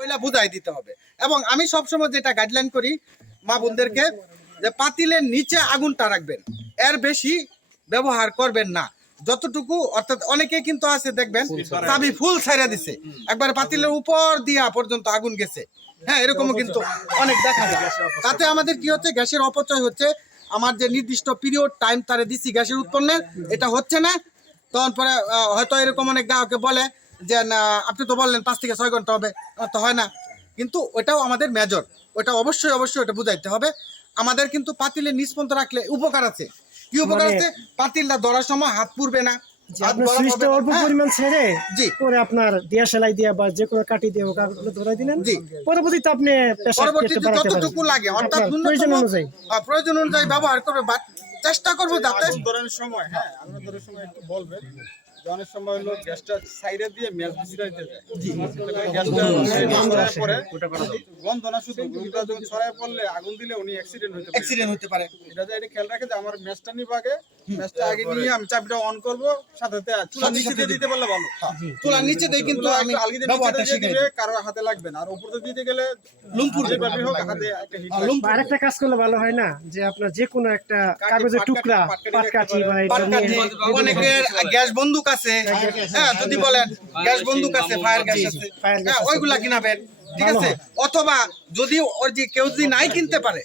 পয়লা বুঝাই দিতে হবে। এবং আমি সবসময় যেটা গাইডলাইন করি মা বোনদেরকে যে পাতিলের নিচে আগুনটা রাখবেন। এর বেশি ব্যবহার করবেন না। যতটুকু অর্থাৎ অনেকে কিন্তু আছে দেখবেন চাবি ফুল ছাইরা দিছে। একবার পাতিলের উপর দিয়া পর্যন্ত আগুন গেছে। হ্যাঁ এরকমও কিন্তু অনেক দেখা যায়। তাতে আমাদের কি হচ্ছে গ্যাসের অপচয় হচ্ছে। আমার যে নির্দিষ্ট পিরিয়ড টাইম তারে দিছি গ্যাসের উৎপন্নের এটা হচ্ছে না। তখন পরে হয়তো এরকম অনেক গ্রাহকে বলে যে না আপনি তো বললেন পাঁচ থেকে ছয় ঘণ্টা হবে আমার তো হয় না। কিন্তু ওটাও আমাদের মেজর ওটা অবশ্যই অবশ্যই ওটা বুঝাইতে হবে। আমাদের কিন্তু পাতিলের নিচ পর্যন্ত রাখলে উপকার আছে। কি উপকার মানে- আছে? পাতিলটা ধরার সময় হাত পুড়বে না। অল্প হ্যাঁ, পরিমাণ ছেড়ে জি। পরে আপনার দিয়া সেলাই দিয়া বা যে কোনো কাটি দিয়ে ওকে ধরে দিলেন। জি। পরবর্তীতে আপনি পরবর্তীতে যতটুকু লাগে অর্থাৎ প্রয়োজন অনুযায়ী। প্রয়োজন অনুযায়ী ব্যবহার করবে চেষ্টা করব যাতে আগুন সময় হ্যাঁ আগুন ধরানোর সময় একটু বলবেন। অনেক সময় হলো গ্যাসটা সাইডে দিয়ে ম্যাচ বিছড়াইতে যায়। গ্যাসটা ছড়ায় গন্ধ না শুধু গন্ধটা যখন ছড়ায় পড়লে আগুন দিলে উনি অ্যাক্সিডেন্ট হতে পারে। অ্যাক্সিডেন্ট হতে পারে। এটা এটা খেয়াল রাখে যে আমার ম্যাচটা নিব আগে ম্যাচটা আগে নিয়ে আমি চাবিটা অন করব সাথে নিচে দিয়ে দিতে পারলে ভালো। চুলার নিচে দিয়ে কিন্তু আমি নিচে দিয়ে দিবে কারও হাতে লাগবে না। আর উপরে দিতে গেলে লুমপুর যেভাবে হোক হাতে একটা হিট লুম আরেকটা কাজ করলে ভালো হয় না যে আপনার যে কোনো একটা কাগজের টুকরা পাটকাঠি বা অনেকের গ্যাস বন্দুক আছে। হ্যাঁ যদি বলেন গ্যাস বন্দুক আছে ফায়ার গ্যাস আছে। হ্যাঁ আছে। ওইগুলা কিনাবেন ঠিক আছে? অথবা যদি ওর যে কেউ যদি নাই কিনতে পারে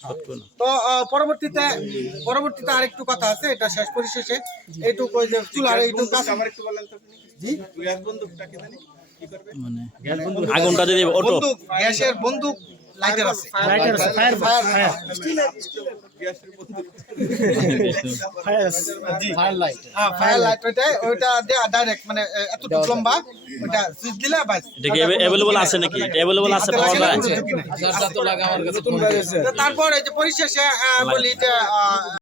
তো আহ, পরবর্তীতে পরবর্তীতে আরেকটু কথা আছে এটা শেষ পরিশেষে। এইটুকু ওই যে চুলার এইটুকু কাজ আমার একটু বলেন তো জি? গ্যাস বন্দুকটা কি জানি? কি করবে? আগুনটা যদি অটো গ্যাসের বন্দুক। লাইটার আছে। লাইটার আছে ফায়ার ফায়ার ফায়ার লাইট হ্যাঁ ফায়ার লাইট ওটা ওটা ডাইরেক্ট মানে এত লম্বা ওটা সুইচ দিলে বাস এটা কি अवेलेबल আছে নাকি? এটা অ্যাভেলেবল আছে পাওয়া যায়। তো তারপর এই যে পরিশেষে আহ, বলি যে আহ,